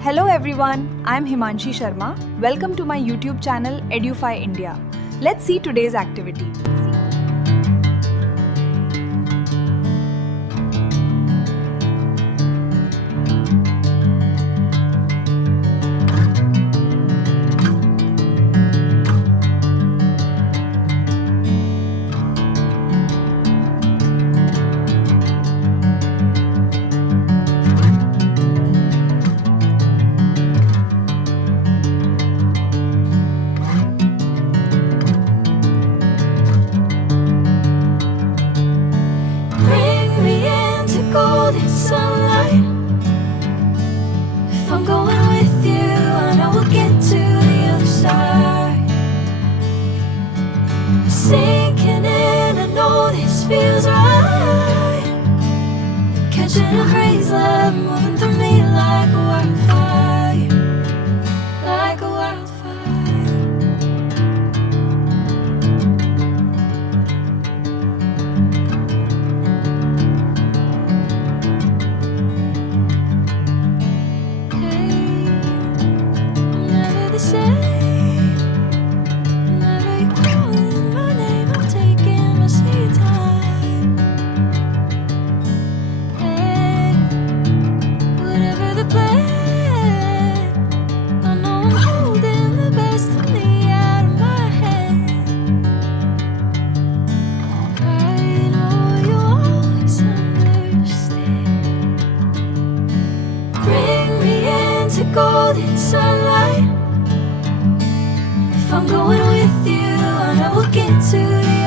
Hello everyone, I'm Himanshi Sharma. Welcome to my YouTube channel Edufy India. Let's see today's activity. Bring me into golden sunlight. If I'm going with you, I know we'll get to the other side. Sinking in, I know this feels right. Catching a breeze, love moving through me like a wildfire, like a wildfire. Never the same. Whenever you're calling my name, I'm taking my sweet time. Hey, whatever the plan, I know I'm holding the best of me out of my hand. I know you'll always understand. Bring me into golden sunlight. If I'm going with you, I know we'll get to the